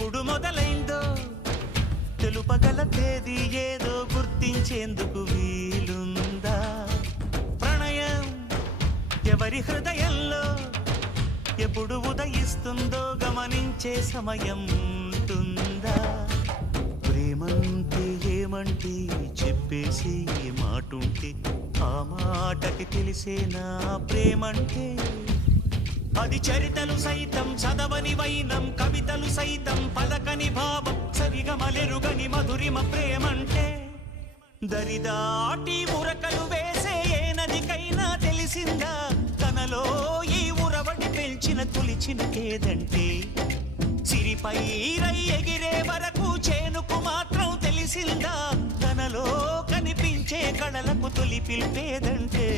ఎప్పుడు మొదలైందో తెలుపగల తేదీ ఏదో గుర్తించేందుకు వీలుందా? ప్రణయం ఎవరి హృదయంలో ఎప్పుడు ఉదయిస్తుందో గమనించే సమయం ఉంటుందా? ప్రేమంటే ఏమంటే చెప్పేసి మాటుంటే ఆ మాటకి తెలిసేనా ప్రేమంటే? అది చరితలు సైతం చదవని వైనం, కవితలు సైతం పలకని భావం, సరిగమలెరుగని మధురిమ ప్రేమంటే. దరిదాటి ఉరకలు వేసే ఏ నదికైనా తెలిసిందా తనలో ఈ ఉరవడి పెంచిన తొలిచిన కేదంటే? సిరిపై రై ఎగిరే వరకు చేనుకు మాత్రం తెలిసిందా తనలో కనిపించే కళలకు తొలి పిలిపేదంటే?